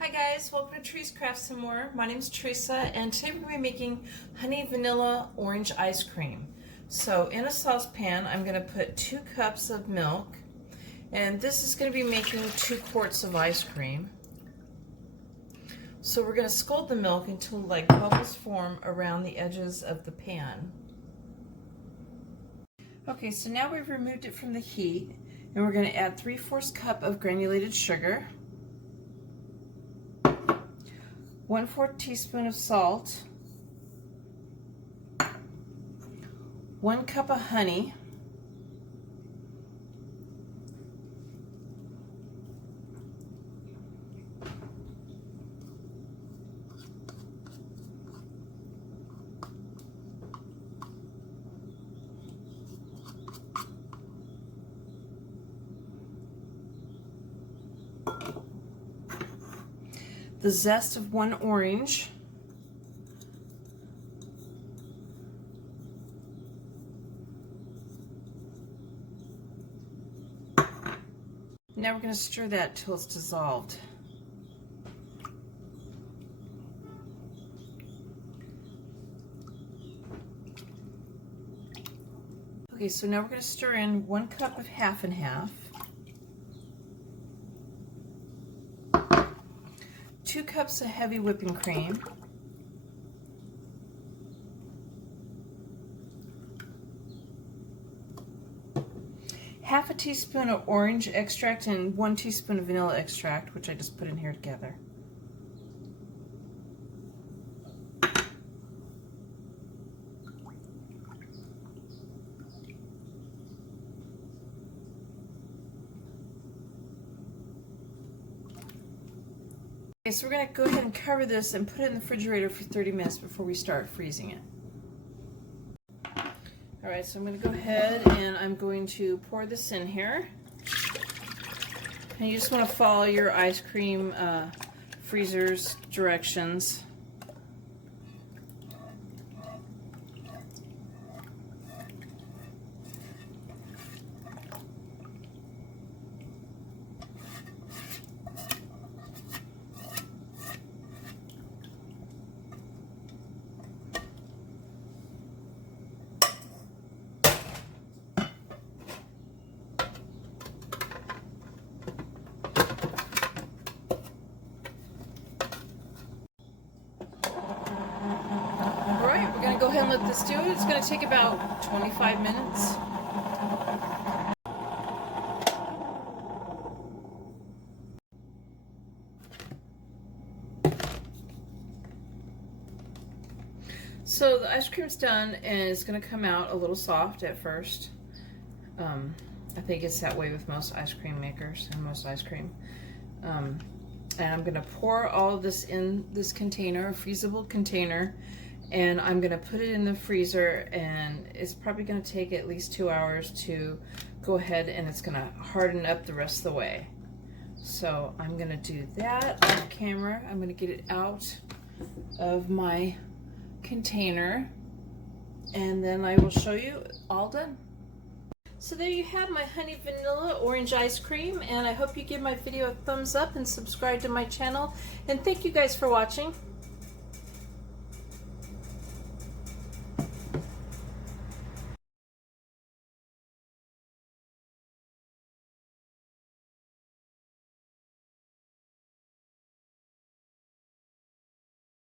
Hi guys, welcome to Trees Craft some more. My name is Teresa and today we're going to be making honey vanilla orange ice cream. So in a saucepan I'm going to put 2 cups of milk, and this is going to be making 2 quarts of ice cream. So we're going to scald the milk until like bubbles form around the edges of the pan. Okay, so now we've removed it from the heat and we're going to add 3/4 cup of granulated sugar, 1/4 teaspoon of salt, 1 cup of honey, the zest of 1 orange, now we're going to stir that till it's dissolved. Okay, so now we're going to stir in 1 cup of half and half, 2 cups of heavy whipping cream, half a teaspoon of orange extract and 1 teaspoon of vanilla extract, which I just put in here together. Okay, so we're going to go ahead and cover this and put it in the refrigerator for 30 minutes before we start freezing it. Alright, so I'm going to go ahead and I'm going to pour this in here. And you just want to follow your ice cream freezer's directions. We're going to go ahead and let this do it. It's going to take about 25 minutes. So the ice cream's done and it's going to come out a little soft at first. I think it's that way with most ice cream makers and most ice cream. And I'm going to pour all of this in this container, a freezable container, and I'm going to put it in the freezer, and it's probably going to take at least 2 hours to go ahead, and it's going to harden up the rest of the way. So I'm going to do that off camera. I'm going to get it out of my container and then I will show you all done. So there you have my honey vanilla orange ice cream, and I hope you give my video a thumbs up and subscribe to my channel, and thank you guys for watching.